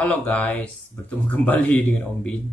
Halo guys, bertemu kembali dengan Om Bin.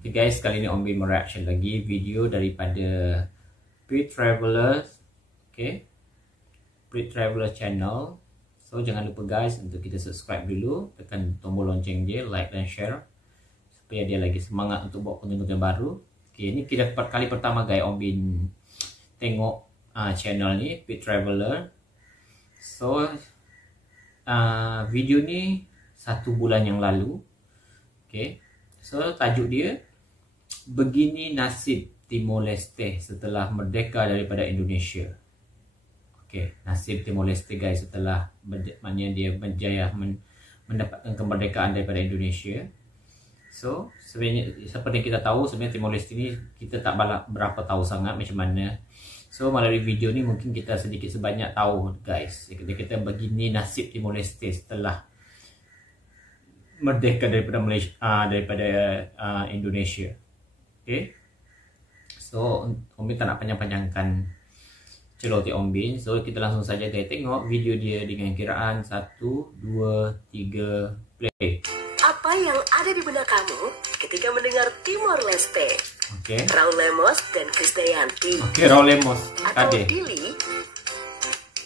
Oke guys, kali ini Om Bin mereaction lagi video daripada Pit Travelers. Oke, Pit Travelers channel. So jangan lupa guys untuk kita subscribe dulu, tekan tombol lonceng dia, like dan share supaya dia lagi semangat untuk buat konten-konten baru. Oke, ini kita kali pertama guys Om Bin tengok channel ni Pit Traveler. So video ni 1 bulan yang lalu. Okay, so tajuk dia begini nasib Timor Leste setelah merdeka daripada Indonesia. Okay, nasib Timor Leste guys setelah maknanya dia berjaya mendapatkan kemerdekaan daripada Indonesia. So sebenarnya seperti yang kita tahu, sebenarnya Timor Leste ni kita tak berapa tahu sangat macam mana. So melalui video ni mungkin kita sedikit sebanyak tahu guys. Kita begini nasib Timor Leste setelah merdeka daripada Malaysia, daripada Indonesia. Okay. So Om Bin tak nak panjang-panjangkan celoteh Om Bin. So kita langsung saja guys tengok video dia dengan kiraan 1, 2, 3 play. Apa yang ada di benak kamu ketika mendengar Timor Leste? Okay. Raul Lemos dan Krisdayanti. Okay, Raul Lemos. Atau Ade. Dili.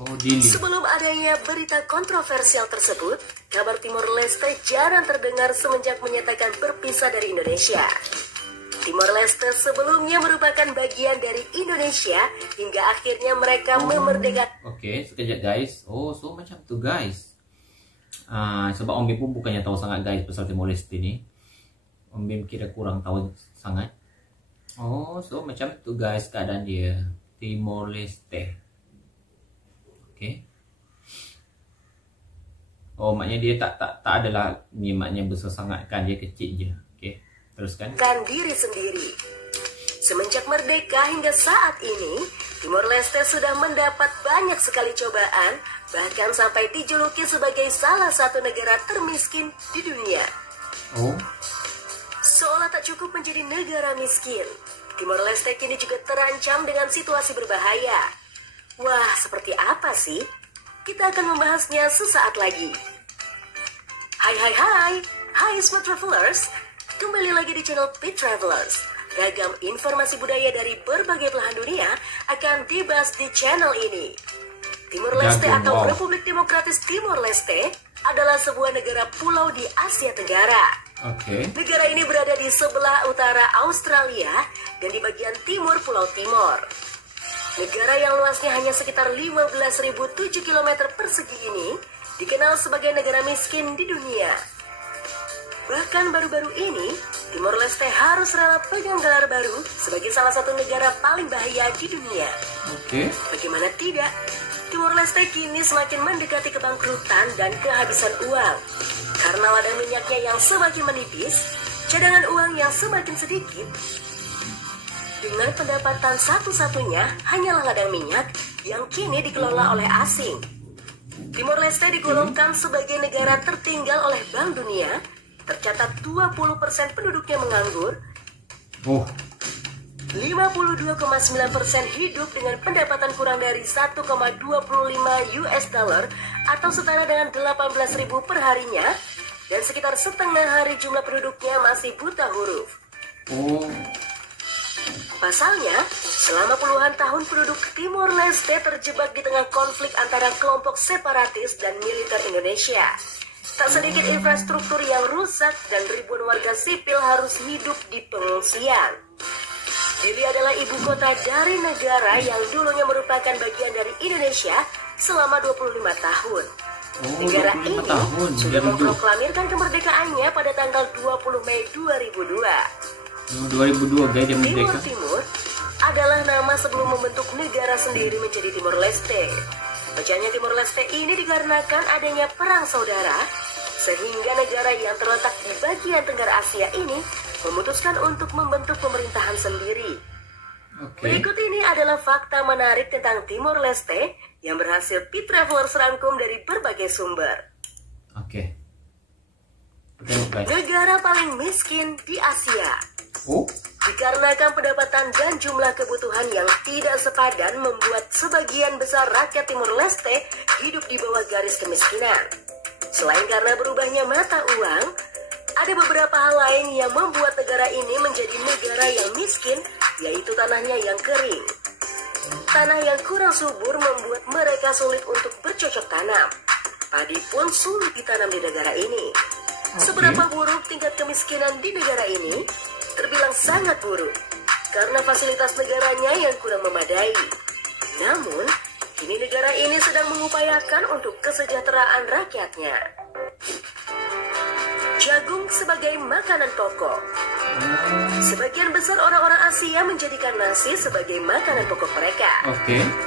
Oh, Dili. Sebelum adanya berita kontroversial tersebut, kabar Timor Leste jarang terdengar semenjak menyatakan berpisah dari Indonesia. Timor Leste sebelumnya merupakan bagian dari Indonesia hingga akhirnya mereka memerdekakan. Okay, sekejap guys. Oh, so macam tu guys. Sebab Om Bin pun bukannya tahu sangat guys pasal Timor Leste ni. Om Bin kira kurang tahu sangat. Oh, so macam tu guys keadaan dia. Timor Leste. Okay. Oh, maknanya dia tak adalah ni, maknanya besar sangat kan, dia kecil je. Okay, teruskan. Kan diri sendiri. Semenjak merdeka hingga saat ini, Timor Leste sudah mendapat banyak sekali cobaan, bahkan sampai dijuluki sebagai salah satu negara termiskin di dunia. Oh. Seolah tak cukup menjadi negara miskin, Timor Leste kini juga terancam dengan situasi berbahaya. Wah, seperti apa sih? Kita akan membahasnya sesaat lagi. Hai Smart Travelers, kembali lagi di channel Pit Travelers. Ragam informasi budaya dari berbagai belahan dunia akan dibahas di channel ini. Timor Leste atau Republik Demokratis Timor Leste adalah sebuah negara pulau di Asia Tenggara. Okay. Negara ini berada di sebelah utara Australia dan di bagian timur Pulau Timor. Negara yang luasnya hanya sekitar 15.007 km persegi ini dikenal sebagai negara miskin di dunia. Bahkan baru-baru ini, Timor Leste harus rela pegang gelar baru sebagai salah satu negara paling bahaya di dunia. Okay. Bagaimana tidak, Timor Leste kini semakin mendekati kebangkrutan dan kehabisan uang. Karena ladang minyaknya yang semakin menipis, cadangan uang yang semakin sedikit. Dengan pendapatan satu-satunya hanyalah ladang minyak yang kini dikelola oleh asing. Timor Leste digolongkan sebagai negara tertinggal oleh Bank Dunia. Tercatat 20% penduduknya menganggur. 52,9% hidup dengan pendapatan kurang dari 1,25 US dollar atau setara dengan 18.000 perharinya, dan sekitar setengah hari jumlah penduduknya masih buta huruf. Pasalnya, selama puluhan tahun penduduk Timor Leste terjebak di tengah konflik antara kelompok separatis dan militer Indonesia. Tak sedikit infrastruktur yang rusak dan ribuan warga sipil harus hidup di pengungsian. Dili adalah ibu kota dari negara yang dulunya merupakan bagian dari Indonesia selama 25 tahun. Negara ini sudah memproklamirkan kemerdekaannya pada tanggal 20 Mei 2002. 2002 guys dia merdeka. Timur adalah nama sebelum membentuk negara sendiri menjadi Timor Leste. Pecahannya Timor Leste ini dikarenakan adanya perang saudara, sehingga negara yang terletak di bagian tenggara Asia ini memutuskan untuk membentuk pemerintahan sendiri. Berikut ini adalah fakta menarik tentang Timor Leste yang berhasil Pit Travelers rangkum dari berbagai sumber. Negara paling miskin di Asia. Dikarenakan pendapatan dan jumlah kebutuhan yang tidak sepadan membuat sebagian besar rakyat Timor Leste hidup di bawah garis kemiskinan. Selain karena berubahnya mata uang, ada beberapa hal lain yang membuat negara ini menjadi negara yang miskin, yaitu tanahnya yang kering. Tanah yang kurang subur membuat mereka sulit untuk bercocok tanam. Padi pun sulit ditanam di negara ini. Seberapa buruk tingkat kemiskinan di negara ini? Terbilang sangat buruk, karena fasilitas negaranya yang kurang memadai. Namun, kini negara ini sedang mengupayakan untuk kesejahteraan rakyatnya. Jagung sebagai makanan pokok. Sebagian besar orang-orang Asia menjadikan nasi sebagai makanan pokok mereka.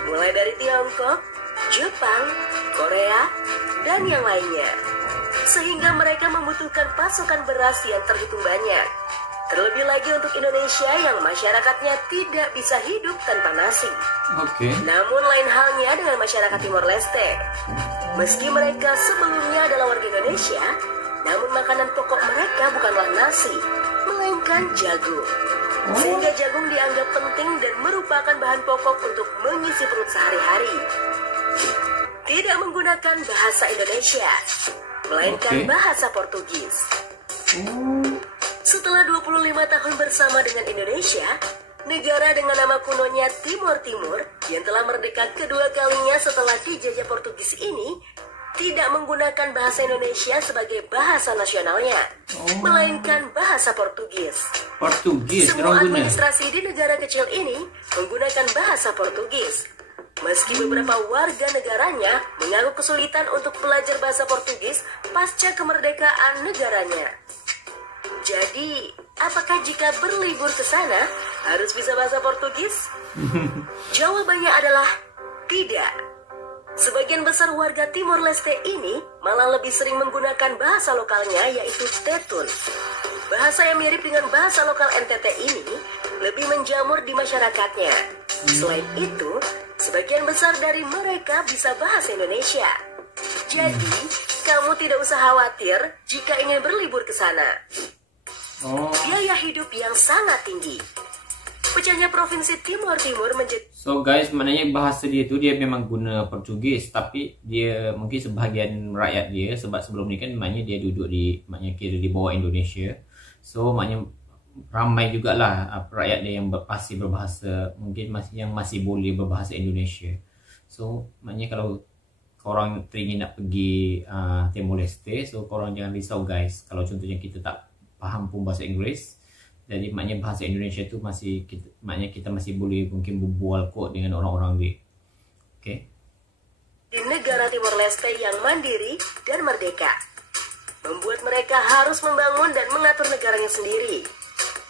Mulai dari Tiongkok, Jepang, Korea, dan yang lainnya. Sehingga mereka membutuhkan pasokan beras yang terhitung banyak. Terlebih lagi untuk Indonesia yang masyarakatnya tidak bisa hidup tanpa nasi. Namun lain halnya dengan masyarakat Timor Leste. Meski mereka sebelumnya adalah warga Indonesia, namun makanan pokok mereka bukanlah nasi, melainkan jagung. Sehingga jagung dianggap penting dan merupakan bahan pokok untuk mengisi perut sehari-hari. Tidak menggunakan bahasa Indonesia, melainkan bahasa Portugis. Setelah 25 tahun bersama dengan Indonesia, negara dengan nama kunonya Timor Timur yang telah merdeka kedua kalinya setelah dijajah Portugis ini tidak menggunakan bahasa Indonesia sebagai bahasa nasionalnya, melainkan bahasa Portugis. Semua administrasi di negara kecil ini menggunakan bahasa Portugis. Meski beberapa warga negaranya mengaku kesulitan untuk belajar bahasa Portugis pasca kemerdekaan negaranya. Jadi, apakah jika berlibur ke sana harus bisa bahasa Portugis? Jawabannya adalah tidak. Sebagian besar warga Timor Leste ini malah lebih sering menggunakan bahasa lokalnya, yaitu Tetun. Bahasa yang mirip dengan bahasa lokal NTT ini lebih menjamur di masyarakatnya. Selain itu, sebagian besar dari mereka bisa bahasa Indonesia. Jadi, kamu tidak usah khawatir jika ingin berlibur ke sana. Biaya hidup yang sangat tinggi. Pecahnya provinsi Timor Timur menjadi... So guys, maknanya bahasa dia tu dia memang guna Portugis, tapi dia mungkin sebahagian rakyat dia, sebab sebelum ni kan maknanya dia duduk di, maknanya kira di bawah Indonesia. So maknanya ramai jugalah rakyat dia yang masih berbahasa, mungkin yang masih boleh berbahasa Indonesia. So maknanya kalau korang teringin nak pergi Timor Leste, so korang jangan risau guys. Kalau contohnya kita tak faham pun bahasa Inggeris, jadi maknanya bahasa Indonesia tu masih maknanya kita masih boleh mungkin berbual kot dengan orang-orang dia. Di negara Timor Leste yang mandiri dan merdeka, membuat mereka harus membangun dan mengatur negaranya sendiri,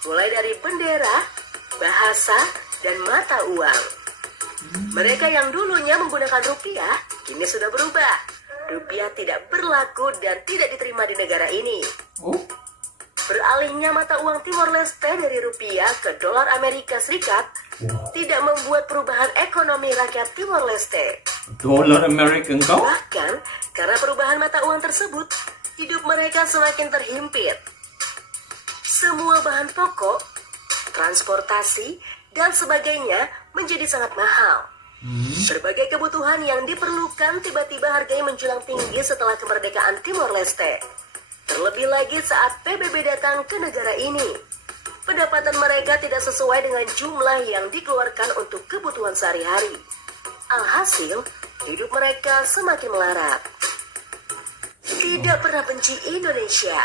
mulai dari bendera, bahasa, dan mata uang. Mereka yang dulunya menggunakan rupiah kini sudah berubah. Rupiah tidak berlaku dan tidak diterima di negara ini. Beralihnya mata uang Timor Leste dari rupiah ke dolar Amerika Serikat tidak membuat perubahan ekonomi rakyat Timor Leste. Dolar Amerika engkau? Bahkan karena perubahan mata uang tersebut, hidup mereka semakin terhimpit. Semua bahan pokok, transportasi, dan sebagainya menjadi sangat mahal. Berbagai kebutuhan yang diperlukan tiba-tiba harganya menjulang tinggi setelah kemerdekaan Timor Leste. Terlebih lagi saat PBB datang ke negara ini. Pendapatan mereka tidak sesuai dengan jumlah yang dikeluarkan untuk kebutuhan sehari-hari. Alhasil, hidup mereka semakin melarat. Tidak pernah benci Indonesia.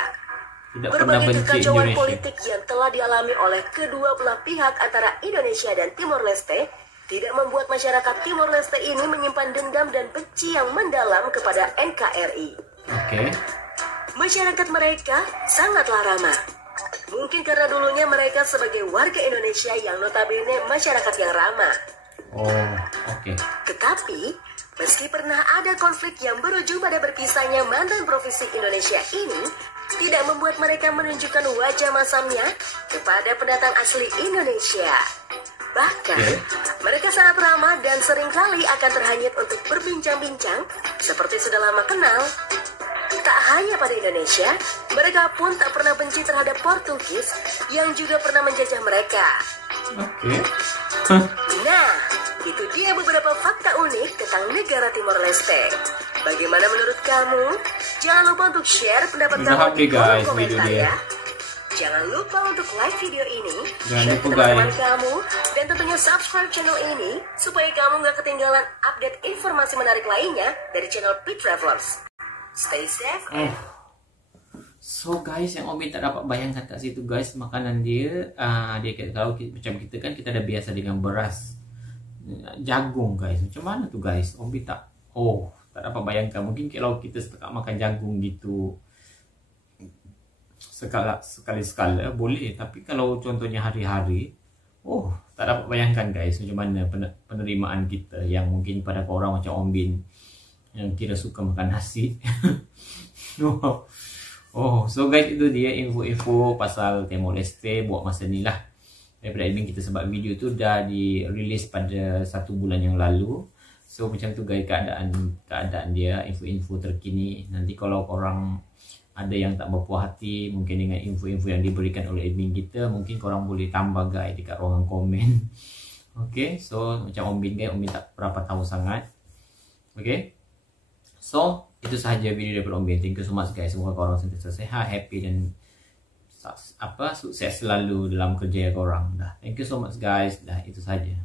Berbagai kekacauan politik yang telah dialami oleh kedua belah pihak antara Indonesia dan Timor Leste tidak membuat masyarakat Timor Leste ini menyimpan dendam dan benci yang mendalam kepada NKRI. Masyarakat mereka sangatlah ramah. Mungkin karena dulunya mereka sebagai warga Indonesia yang notabene masyarakat yang ramah. Tetapi, meski pernah ada konflik yang berujung pada berpisahnya mantan provinsi Indonesia ini, tidak membuat mereka menunjukkan wajah masamnya kepada pendatang asli Indonesia. Bahkan, mereka sangat ramah dan seringkali akan terhanyut untuk berbincang-bincang seperti sudah lama kenal. Tak hanya pada Indonesia, mereka pun tak pernah benci terhadap Portugis yang juga pernah menjajah mereka. Nah, itu dia beberapa fakta unik tentang negara Timor Leste. Bagaimana menurut kamu? Jangan lupa untuk share pendapat Udah kamu di happy, kolom guys, komentar video dia. ya. Jangan lupa untuk like video ini, Jangan share lupa, ke teman-teman guys. kamu, dan tentunya subscribe channel ini supaya kamu nggak ketinggalan update informasi menarik lainnya dari channel Pit Travelers. Stay safe and So guys, yang Om Bin tak dapat bayangkan kat situ guys, makanan dia, dia kata, kalau macam kita kan kita dah biasa dengan beras, jagung guys. Macam mana tu guys? Om Bin tak dapat bayangkan. Mungkin kalau kita setakat makan jagung gitu sekali-sekala boleh, tapi kalau contohnya hari-hari, tak dapat bayangkan guys macam mana penerimaan kita yang mungkin pada orang macam Om Bin yang kira suka makan nasi. So guys, itu dia info-info pasal Timor Leste buat masa ni lah daripada admin kita, sebab video tu dah dirilis pada 1 bulan yang lalu. So macam tu guys keadaan dia, info-info terkini. Nanti kalau korang ada yang tak berpuas hati mungkin dengan info-info yang diberikan oleh admin kita, mungkin korang boleh tambah guys dekat ruangan komen. Okay, so macam Om Bin guys, Om Bin tak berapa tahu sangat. Okay, so itu sahaja video daripada Om Bin. Thank you so much guys. Semoga korang sentiasa sehat, happy dan sukses selalu dalam kerja korang. Dah, thank you so much guys. Dah, itu sahaja.